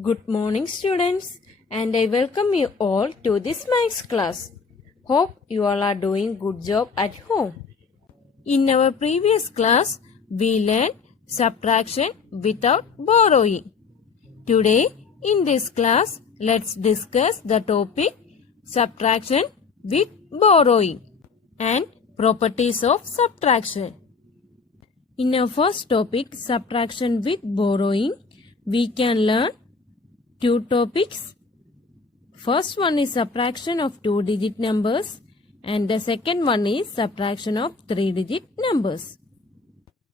Good morning, students, and I welcome you all to this maths class. Hope you all are doing good job at home. In our previous class, we learned subtraction without borrowing. Today, in this class, let's discuss the topic subtraction with borrowing and properties of subtraction. In our first topic, subtraction with borrowing, we can learn two topics. First one is subtraction of two-digit numbers and the second one is subtraction of three-digit numbers.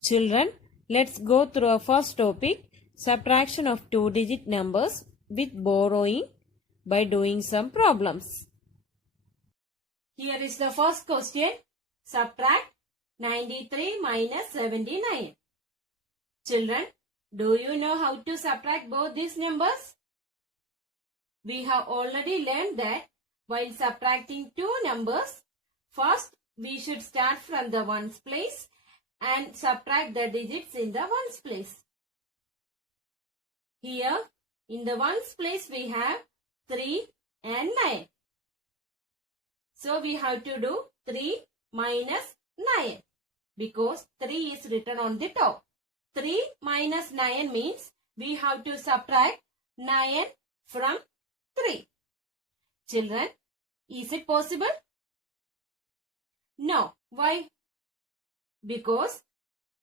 Children, let's go through our first topic, subtraction of two-digit numbers with borrowing by doing some problems. Here is the first question. Subtract 93 minus 79. Children, do you know how to subtract both these numbers? We have already learned that while subtracting two numbers, first we should start from the ones place and subtract the digits in the ones place. Here in the ones place we have 3 and 9. So we have to do 3 minus 9 because 3 is written on the top. 3 minus 9 means we have to subtract 9 from 3. Children, is it possible? No. Why? Because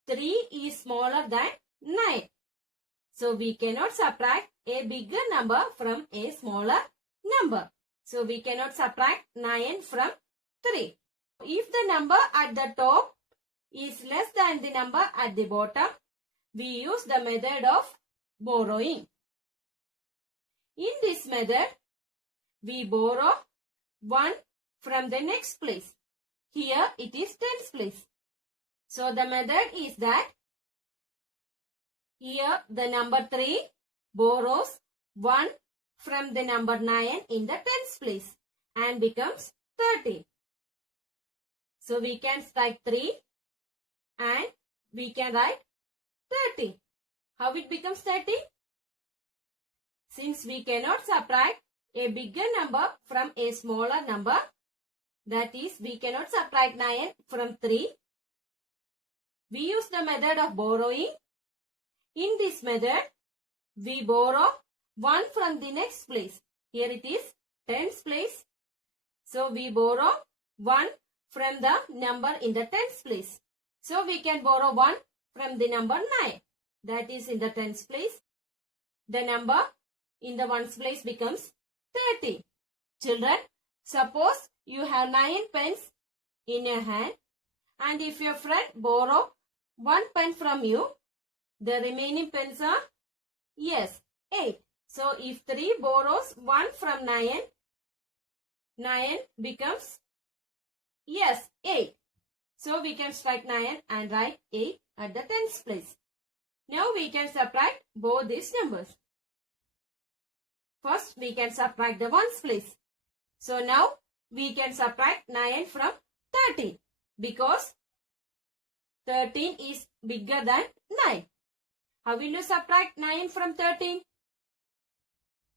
3 is smaller than 9. So we cannot subtract a bigger number from a smaller number. So we cannot subtract 9 from 3. If the number at the top is less than the number at the bottom, we use the method of borrowing. In this method, we borrow 1 from the next place. Here it is tens place. So the method is that here the number 3 borrows 1 from the number 9 in the tens place and becomes 13. So we can strike 3 and we can write 30. How it becomes 30? Since we cannot subtract a bigger number from a smaller number, that is, we cannot subtract 9 from 3, we use the method of borrowing. In this method, we borrow 1 from the next place. Here it is tens place. So we borrow 1 from the number in the tens place. So we can borrow 1 from the number 9. That is in the tens place. The number in the ones place becomes 30. Children, suppose you have 9 pens in your hand and if your friend borrow 1 pen from you, the remaining pens are, yes, 8. So if 3 borrows 1 from 9, 9 becomes, yes, 8. So we can strike 9 and write 8 at the tens place. Now we can subtract both these numbers. First we can subtract the ones place. So now we can subtract 9 from 13 because 13 is bigger than 9. How will you subtract 9 from 13?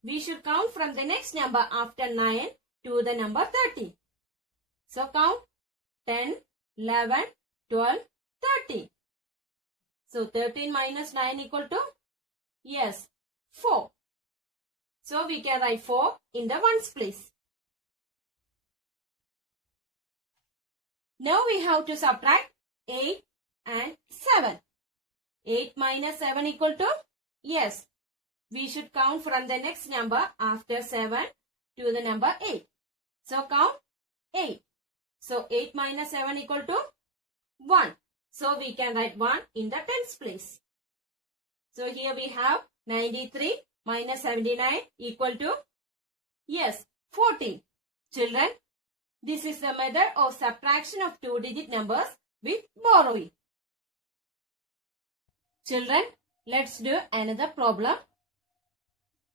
We should count from the next number after 9 to the number 30. So count 10, 11, 12, 13. So 13 minus 9 equal to? Yes, 4. So we can write 4 in the ones place. Now we have to subtract 8 and 7. 8 minus 7 equal to? Yes. We should count from the next number after 7 to the number 8. So count 8. So 8 minus 7 equal to 1. So we can write 1 in the tens place. So here we have 93 minus 79 equal to, yes, 14. Children, this is the method of subtraction of two-digit numbers with borrowing. Children, let's do another problem.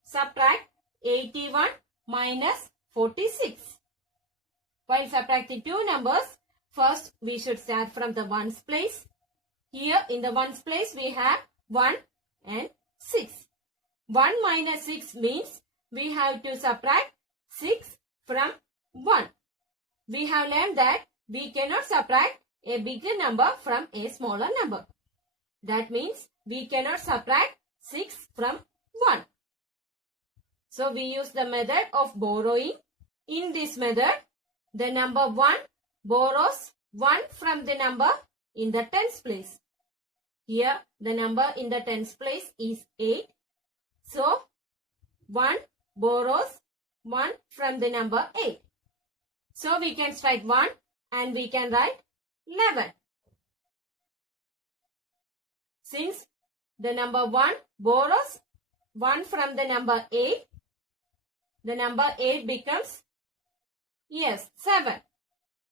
Subtract 81 minus 46. While subtracting two numbers, first we should start from the ones place. Here in the ones place we have 1 and 6. 1 minus 6 means we have to subtract 6 from 1. We have learned that we cannot subtract a bigger number from a smaller number. That means we cannot subtract 6 from 1. So we use the method of borrowing. In this method, the number 1 borrows 1 from the number in the tens place. Here the number in the tens place is 8. So 1 borrows 1 from the number 8. So we can write 1 and we can write 11. Since the number 1 borrows 1 from the number 8, the number 8 becomes, 7.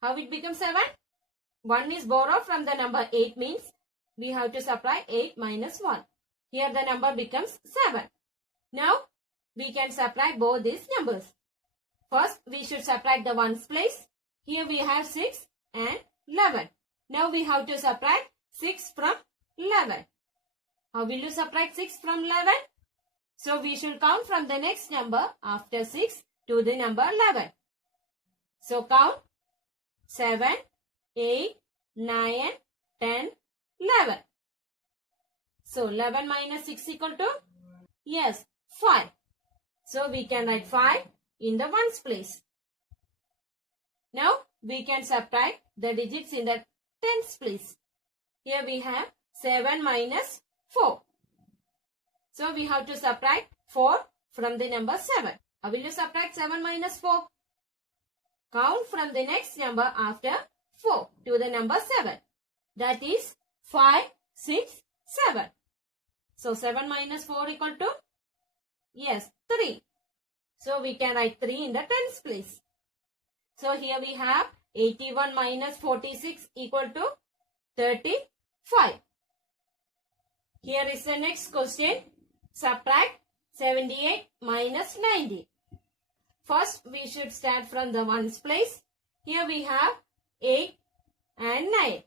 How it becomes 7? 1 is borrowed from the number 8 means we have to subtract 8 minus 1. Here the number becomes 7. Now we can subtract both these numbers. First we should subtract the ones place. Here we have 6 and 11. Now we have to subtract 6 from 11. How will you subtract 6 from 11? So we should count from the next number after 6 to the number 11. So count 7, 8, 9, 10, 11. So 11 minus 6 equal to? 5. So we can write 5 in the ones place. Now we can subtract the digits in the tens place. Here we have 7 minus 4. So we have to subtract 4 from the number 7. How will you subtract 7 minus 4? Count from the next number after 4 to the number 7. That is 5, 6, 7. So 7 minus 4 equal to? 3. So we can write 3 in the tens place. So here we have 81 minus 46 equal to 35. Here is the next question. Subtract 78 minus 90. First we should start from the ones place. Here we have 8 and 9.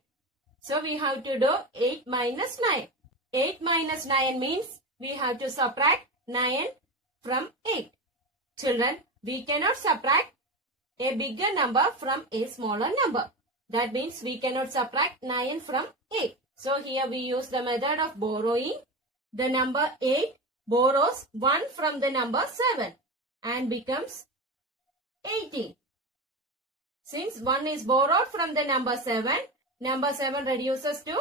So we have to do 8 minus 9. 8 minus 9 means we have to subtract 9 from 8. Children, we cannot subtract a bigger number from a smaller number. That means we cannot subtract 9 from 8. So here we use the method of borrowing. The number 8 borrows 1 from the number 7 and becomes 18. Since 1 is borrowed from the number 7 reduces to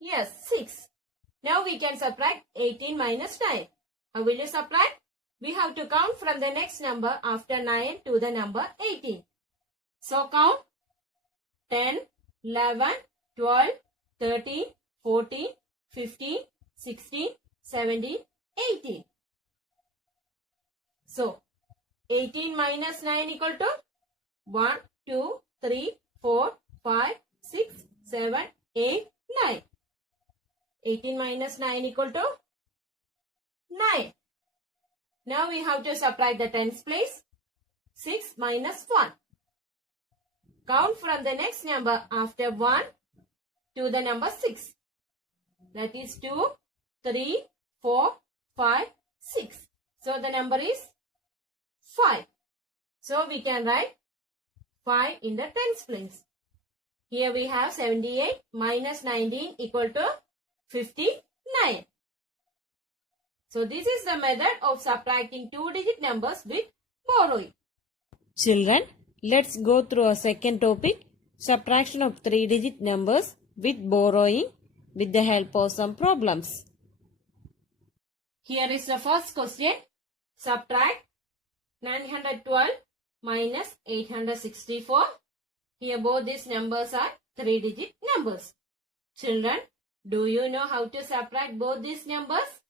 6. Now we can subtract 18 minus 9. How will you subtract? We have to count from the next number after 9 to the number 18. So count 10, 11, 12, 13, 14, 15, 16, 17, 18. So 18 minus 9 equal to 1, 2, 3, 4, 5, 6, 7, 8, 9. 18 minus 9 equal to 9. Now we have to subtract the tens place. 6 minus 1. Count from the next number after 1 to the number 6. That is 2, 3, 4, 5, 6. So the number is 5. So we can write 5 in the tens place. Here we have 78 minus 19 equal to 59. So this is the method of subtracting two-digit numbers with borrowing. Children, let's go through a second topic, subtraction of three-digit numbers with borrowing with the help of some problems. Here is the first question. Subtract 912 minus 864. Here both these numbers are three-digit numbers. Children, do you know how to subtract both these numbers?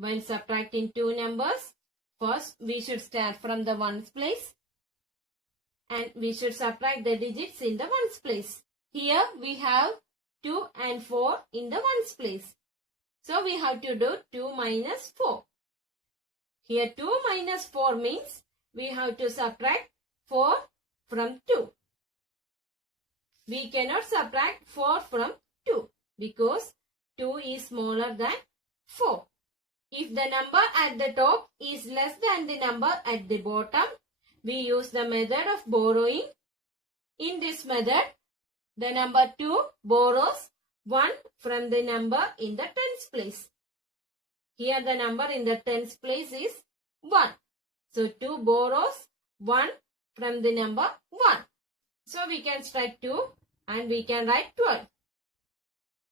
While subtracting two numbers, first we should start from the ones place and we should subtract the digits in the ones place. Here we have 2 and 4 in the ones place. So we have to do 2 minus 4. Here 2 minus 4 means we have to subtract 4 from 2. We cannot subtract 4 from 2 because 2 is smaller than 4. If the number at the top is less than the number at the bottom, we use the method of borrowing. In this method, the number 2 borrows 1 from the number in the tens place. Here the number in the tens place is 1. So 2 borrows 1 from the number 1. So we can strike 2 and we can write 12.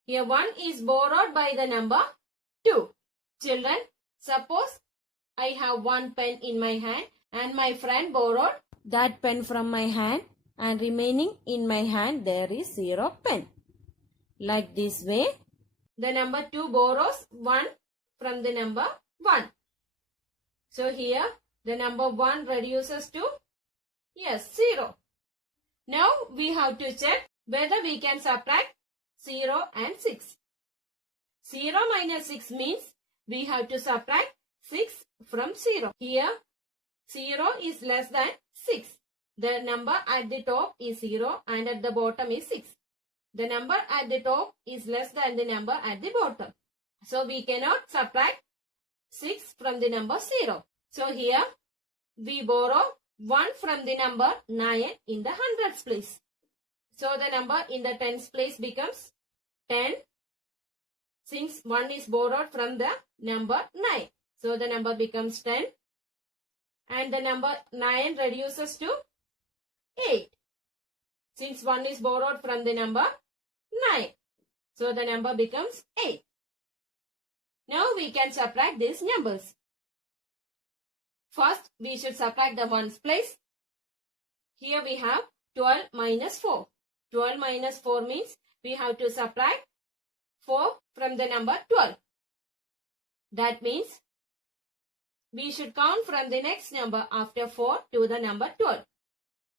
Here 1 is borrowed by the number 2. Children, suppose I have one pen in my hand and my friend borrowed that pen from my hand, and remaining in my hand there is 0 pen. Like this way, the number 2 borrows 1 from the number 1. So here the number 1 reduces to 0. Now we have to check whether we can subtract 0 and 6. 0 minus 6 means we have to subtract 6 from 0. Here 0 is less than 6. The number at the top is 0 and at the bottom is 6. The number at the top is less than the number at the bottom. So we cannot subtract 6 from the number 0. So here we borrow 1 from the number 9 in the hundreds place. So the number in the tens place becomes 10, since 1 is borrowed from the number 9. So the number becomes 10 and the number 9 reduces to 8, since 1 is borrowed from the number 9. So the number becomes 8. Now we can subtract these numbers. First, we should subtract the ones place. Here we have 12 minus 4. 12 minus 4 means we have to subtract 4 from the number 12. That means we should count from the next number after 4 to the number 12.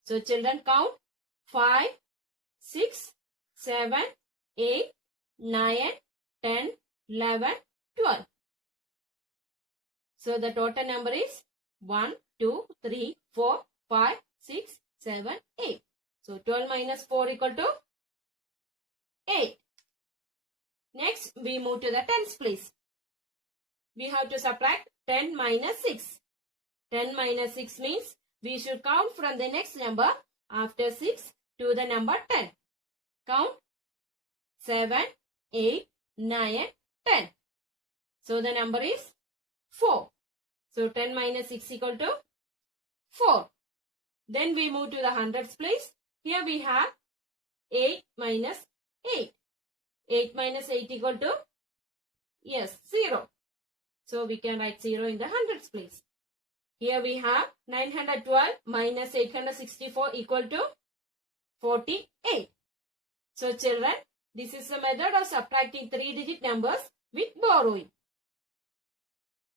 So children, count 5, 6, 7, 8, 9, 10, 11, 12. So the total number is 1, 2, 3, 4, 5, 6, 7, 8. So 12 minus 4 equal to 8. Next, we move to the tens place. We have to subtract 10 minus 6. 10 minus 6 means we should count from the next number after 6 to the number 10. Count 7, 8, 9, 10. So the number is 4. So 10 minus 6 equal to 4. Then we move to the hundreds place. Here we have 8 minus 8. 8 minus 8 equal to 0. So we can write 0 in the hundreds place. Here we have 912 minus 864 equal to 48. So children, this is the method of subtracting 3-digit numbers with borrowing.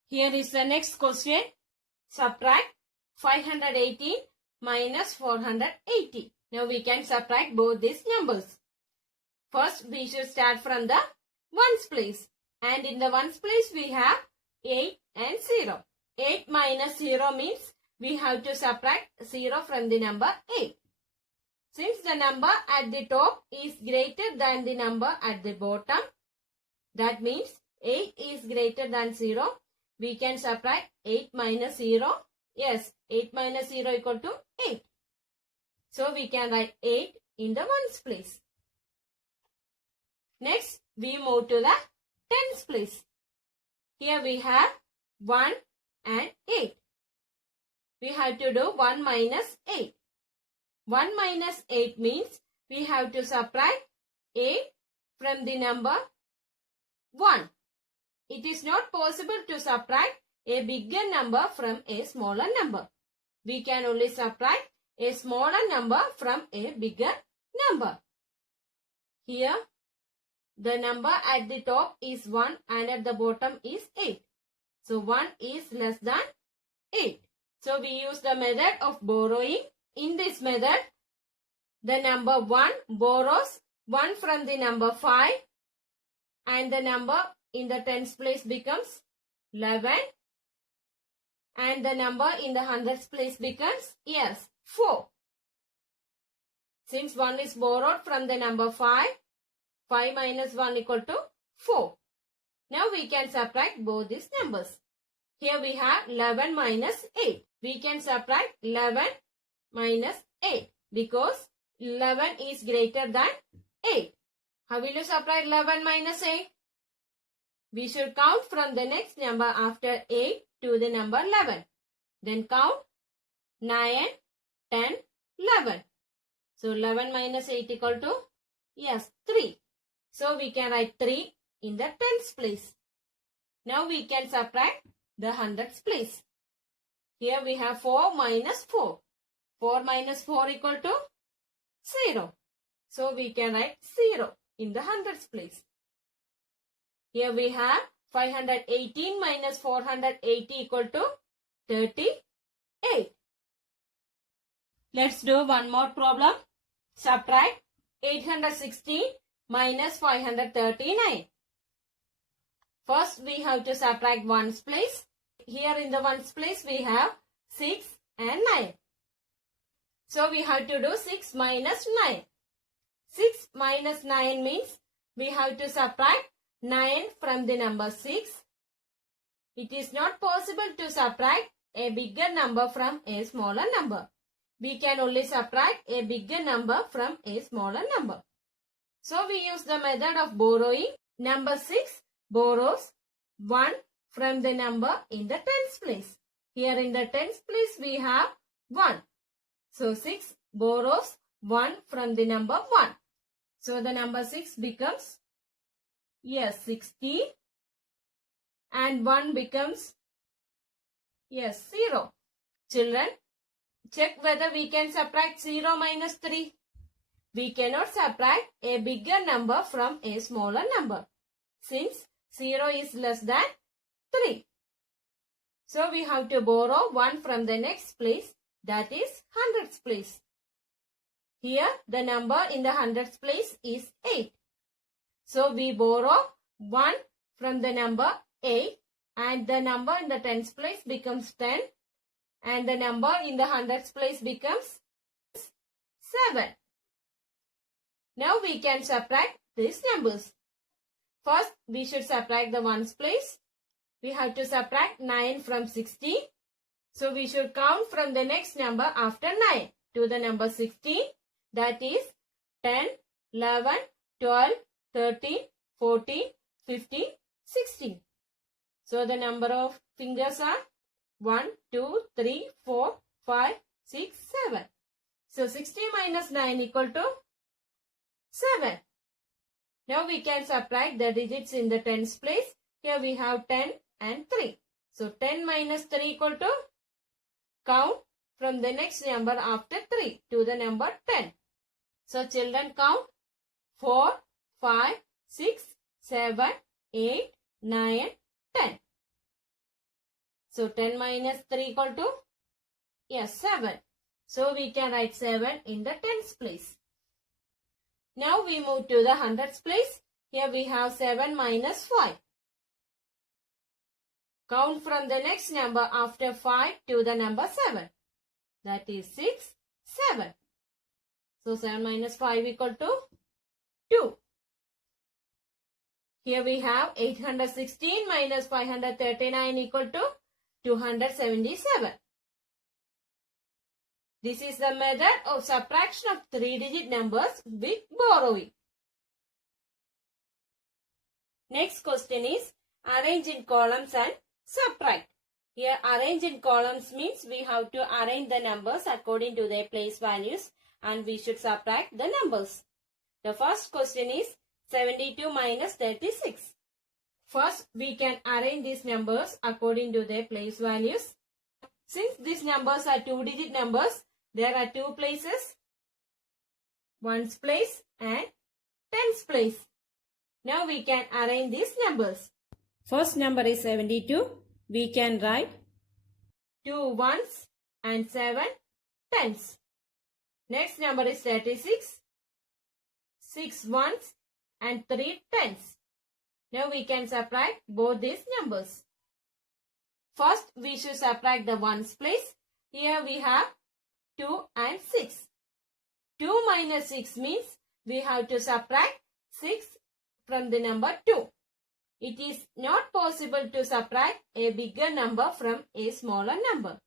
Here is the next question. Subtract 518 minus 480. Now we can subtract both these numbers. First, we should start from the ones place. And in the ones place, we have 8 and 0. 8 minus 0 means we have to subtract 0 from the number 8. Since the number at the top is greater than the number at the bottom, that means 8 is greater than 0. We can subtract 8 minus 0. Yes, 8 minus 0 equal to 8. So we can write 8 in the ones place. Next, we move to the tens place. Here we have 1 and 8. We have to do 1 minus 8. 1 minus 8 means we have to subtract 8 from the number 1. It is not possible to subtract a bigger number from a smaller number. We can only subtract a smaller number from a bigger number. Here, the number at the top is 1 and at the bottom is 8. So 1 is less than 8. So we use the method of borrowing. In this method, the number 1 borrows 1 from the number 5 and the number in the tens place becomes 11 and the number in the hundreds place becomes 4. Since 1 is borrowed from the number 5, 5 minus 1 equal to 4. Now we can subtract both these numbers. Here we have 11 minus 8. We can subtract 11 minus 8 because 11 is greater than 8. How will you subtract 11 minus 8? We should count from the next number after 8 to the number 11. Then count 9, 10, 11. So 11 minus 8 equal to, yes, 3. So we can write 3 in the tens place. Now we can subtract the hundreds place. Here we have 4 minus 4. 4 minus 4 equal to 0. So we can write 0 in the hundreds place. Here we have 518 minus 480 equal to 38. Let's do one more problem. Subtract 816 minus 539. First we have to subtract ones place. Here in the ones place we have 6 and 9. So we have to do 6 minus 9. 6 minus 9 means we have to subtract 9 from the number 6. It is not possible to subtract a bigger number from a smaller number. We can only subtract a bigger number from a smaller number. So we use the method of borrowing. Number 6 borrows 1 from the number in the tens place. Here in the tens place we have 1. So 6 borrows 1 from the number 1. So the number 6 becomes, yes, 16. And 1 becomes, yes, 0. Children, check whether we can subtract 0 minus 3. We cannot subtract a bigger number from a smaller number, since 0 is less than 3. So we have to borrow 1 from the next place, that is hundreds place. Here the number in the hundreds place is 8. So we borrow 1 from the number 8 and the number in the tens place becomes 10 and the number in the hundreds place becomes 7. Now we can subtract these numbers. First we should subtract the ones place. We have to subtract 9 from 16. So we should count from the next number after 9 to the number 16. That is 10, 11, 12, 13, 14, 15, 16. So the number of fingers are 1, 2, 3, 4, 5, 6, 7. So 60 minus 9 equal to 7. Now we can subtract the digits in the tens place. Here we have 10 and 3. So 10 minus 3 equal to, count from the next number after 3 to the number 10. So children count 4, 5, 6, 7, 8, 9, 10. So 10 minus 3 equal to, yes, 7. So we can write 7 in the tens place. Now we move to the hundreds place. Here we have 7 minus 5. Count from the next number after 5 to the number 7. That is 6, 7. So 7 minus 5 equal to 2. Here we have 816 minus 539 equal to 277. This is the method of subtraction of 3-digit numbers with borrowing. Next question is arrange in columns and subtract. Here arrange in columns means we have to arrange the numbers according to their place values and we should subtract the numbers. The first question is 72 minus 36. First we can arrange these numbers according to their place values. Since these numbers are 2-digit numbers, there are 2 places, ones place and tens place. Now we can arrange these numbers. First number is 72. We can write 2 ones and 7 tens. Next number is 36. 6 ones and 3 tens. Now we can subtract both these numbers. First we should subtract the ones place. Here we have 2 and 6. 2 minus 6 means we have to subtract 6 from the number 2. it is not possible to subtract a bigger number from a smaller number.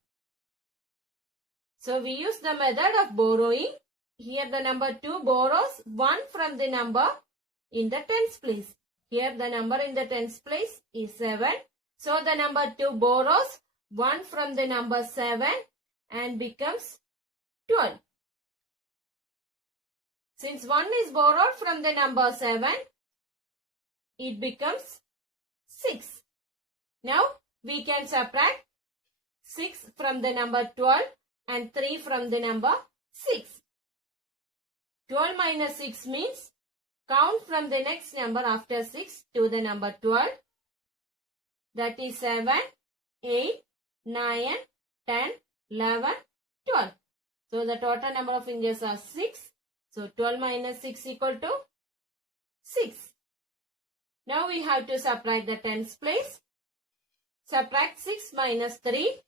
So we use the method of borrowing. Here the number 2 borrows 1 from the number in the tens place. Here the number in the tens place is 7. So the number 2 borrows 1 from the number 7 and becomes 12. Since 1 is borrowed from the number 7, it becomes 6. Now we can subtract 6 from the number 12 and 3 from the number 6. 12 minus 6 means count from the next number after 6 to the number 12. That is 7, 8, 9, 10, 11, 12. So the total number of fingers are 6. So 12 minus 6 equal to 6. Now we have to subtract the tens place. Subtract 6 minus 3.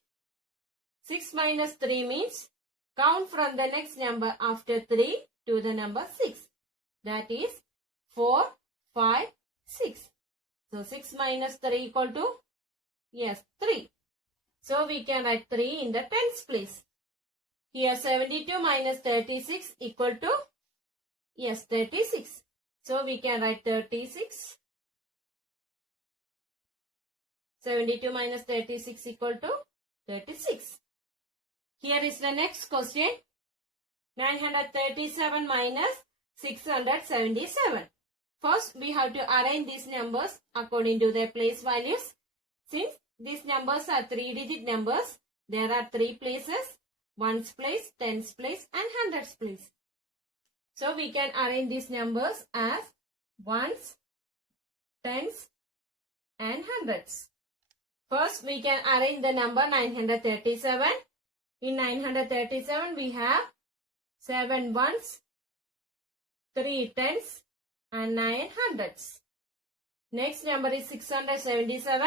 6 minus 3 means count from the next number after 3 to the number 6. That is 4, 5, 6. So 6 minus 3 equal to, yes, 3. So we can write 3 in the tens place. Here 72 minus 36 equal to, yes, 36. So we can write 36. 72 minus 36 equal to 36. Here is the next question. 937 minus 677. First, we have to arrange these numbers according to their place values. Since these numbers are 3-digit numbers, there are 3 places: ones place, tens place and hundreds place. So we can arrange these numbers as ones, tens and hundreds. First, we can arrange the number 937. In 937, we have 7 ones, 3 tens and 9 hundreds. Next number is 677.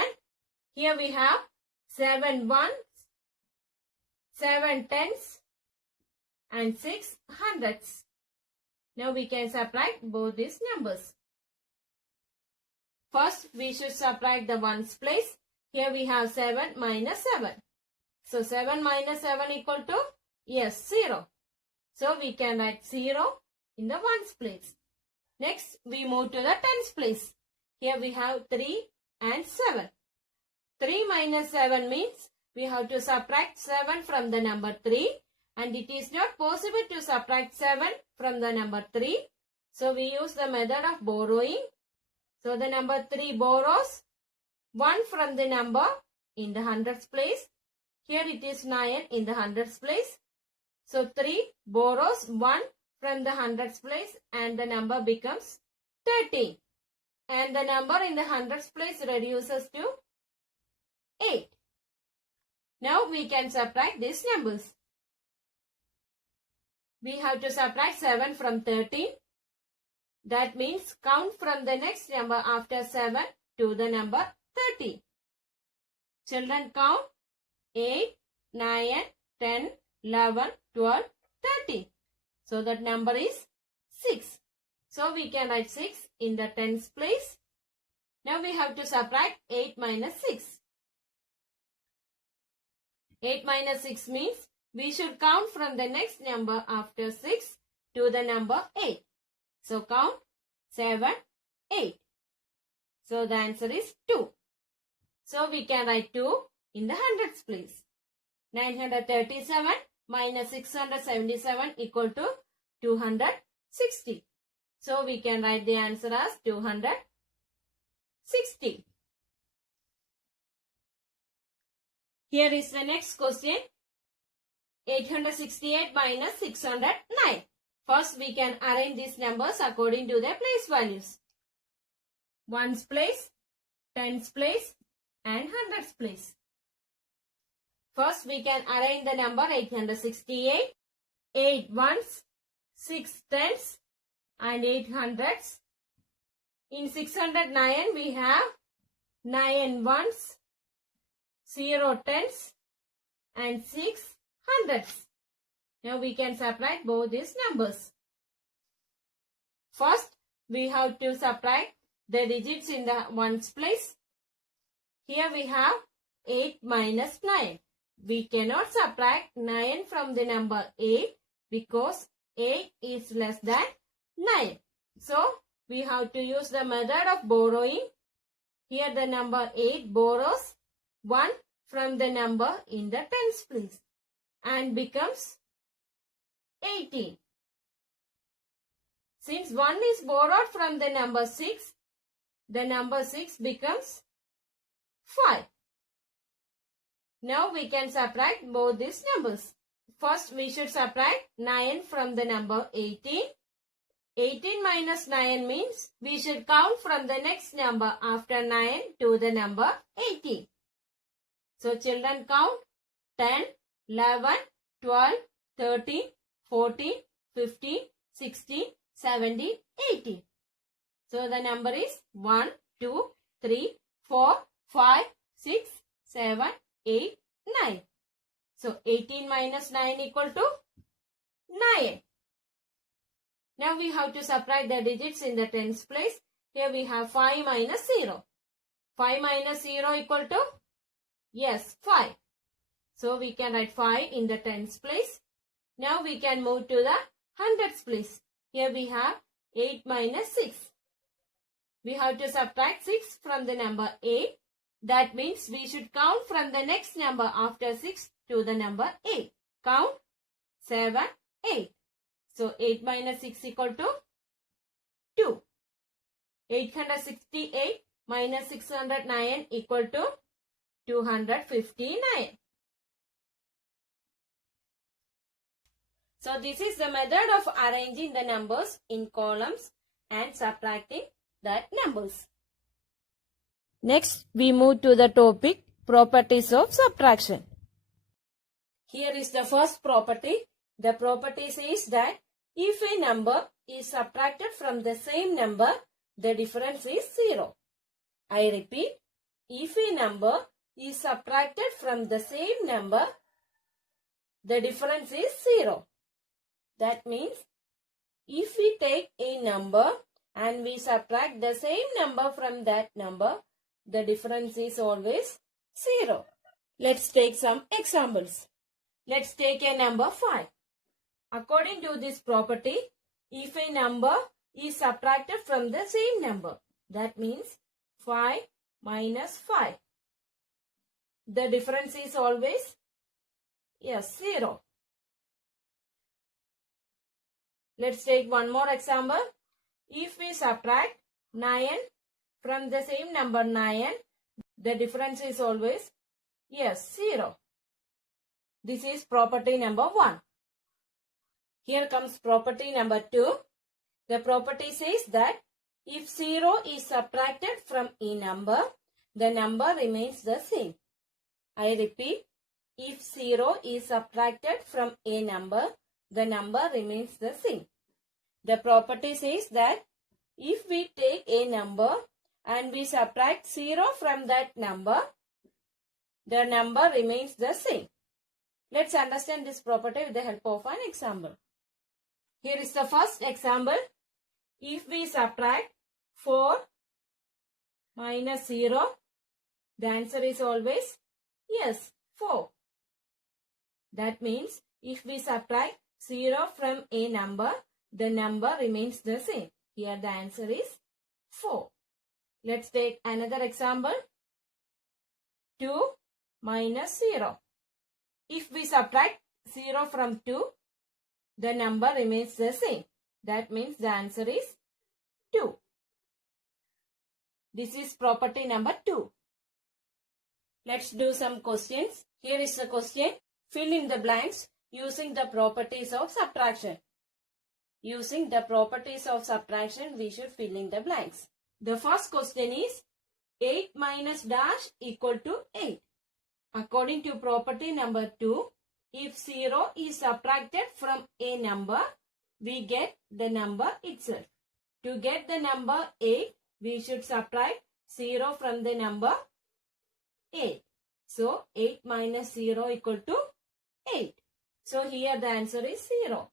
Here we have 7 ones, 7 tens and 6 hundreds. Now we can subtract both these numbers. First, we should subtract the ones place. Here we have 7 minus 7. So 7 minus 7 equal to, yes, 0. So we can write 0 in the ones place. Next, we move to the tens place. Here we have 3 and 7. 3 minus 7 means we have to subtract 7 from the number 3. And it is not possible to subtract 7 from the number 3. So we use the method of borrowing. So the number 3 borrows 1 from the number in the hundreds place. Here it is 9 in the hundreds place. So 3 borrows 1 from the hundreds place and the number becomes 13. And the number in the hundreds place reduces to 8. Now we can subtract these numbers. We have to subtract 7 from 13. That means count from the next number after 7 to the number 30. Children, count 8, 9, 10, 11, 12, 13. So that number is 6. So we can write 6 in the tens place. Now we have to subtract 8 minus 6. 8 minus 6 means we should count from the next number after 6 to the number 8. So count 7, 8. So the answer is 2. So we can write 2 in the hundreds place. 937 minus 677 equal to 260. So we can write the answer as 260. Here is the next question. 868 minus 609. First we can arrange these numbers according to their place values. Ones place, tens place and hundreds place. First we can arrange the number 868. 8 ones, 6 tens and 8 hundreds. In 609 we have 9 ones, 0 tens and 6 hundreds. Now we can subtract both these numbers. First we have to subtract the digits in the ones place. Here we have 8 minus 9. We cannot subtract 9 from the number 8 because 8 is less than 9. So, we have to use the method of borrowing. Here the number 8 borrows 1 from the number in the tens place and becomes 18. Since 1 is borrowed from the number 6, the number 6 becomes 5. Now we can subtract both these numbers. First we should subtract 9 from the number 18. 18 minus 9 means we should count from the next number after 9 to the number 18. So children count 10, 11, 12, 13, 14, 15, 16, 17, 18. So the number is 1, 2, 3, 4, 5, 6, 7, 8, 9. So 18 minus 9 equal to 9. Now we have to subtract the digits in the tens place. Here we have 5 minus 0. 5 minus 0 equal to? Yes, 5. So we can write 5 in the tens place. Now we can move to the hundreds place. Here we have 8 minus 6. We have to subtract 6 from the number 8. That means we should count from the next number after 6 to the number 8. Count 7, 8. So 8 minus 6 equal to 2. 868 minus 609 equal to 259. So this is the method of arranging the numbers in columns and subtracting that numbers. Next we move to the topic properties of subtraction. Here is the first property. The property says that if a number is subtracted from the same number, the difference is 0. I repeat, if a number is subtracted from the same number, the difference is 0. That means, if we take a number and we subtract the same number from that number, the difference is always 0. Let's take some examples. Let's take a number 5. According to this property, if a number is subtracted from the same number, that means 5 minus 5. The difference is always, yes, 0. Let's take one more example. If we subtract 9 from the same number 9, the difference is always, yes, 0. This is property number 1. Here comes property number 2. The property says that if 0 is subtracted from a number, the number remains the same. I repeat, if 0 is subtracted from a number, the number remains the same. The property says that if we take a number and we subtract 0 from that number, the number remains the same. Let's understand this property with the help of an example. Here is the first example. If we subtract 4 minus 0, the answer is always, yes, 4. That means if we subtract 0 from a number, the number remains the same. Here the answer is 4. Let's take another example. 2 minus 0. If we subtract 0 from 2, the number remains the same. That means the answer is 2. This is property number 2. Let's do some questions. Here is the question. Fill in the blanks using the properties of subtraction. Using the properties of subtraction, we should fill in the blanks. The first question is 8 minus dash equal to 8. According to property number 2, if 0 is subtracted from a number, we get the number itself. To get the number 8, we should subtract 0 from the number 8. So, 8 minus 0 equal to 8. So, here the answer is 0.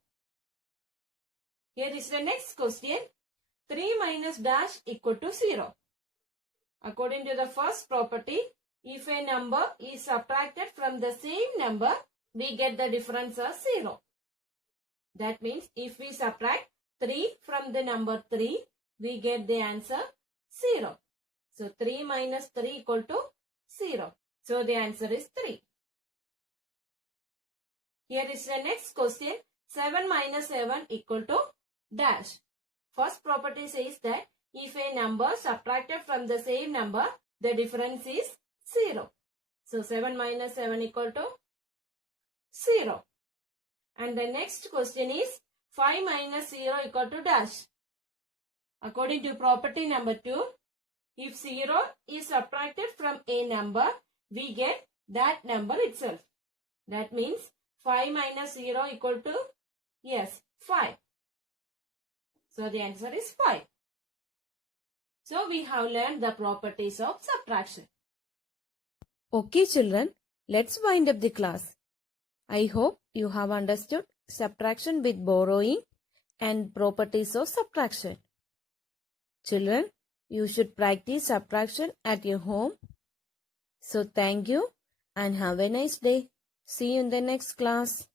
Here is the next question. 3 minus dash equal to 0. According to the first property, if a number is subtracted from the same number, we get the difference as 0. That means if we subtract 3 from the number 3, we get the answer 0. So 3 minus 3 equal to 0. So the answer is 3. Here is the next question. 7 minus 7 equal to dash. First property says that if a number subtracted from the same number, the difference is 0. So 7 minus 7 equal to 0. And the next question is 5 minus 0 equal to dash. According to property number 2, if 0 is subtracted from a number, we get that number itself. That means 5 minus 0 equal to, yes, 5. So the answer is 5. So we have learned the properties of subtraction. Okay children, let's wind up the class. I hope you have understood subtraction with borrowing and properties of subtraction. Children, you should practice subtraction at your home. So thank you and have a nice day. See you in the next class.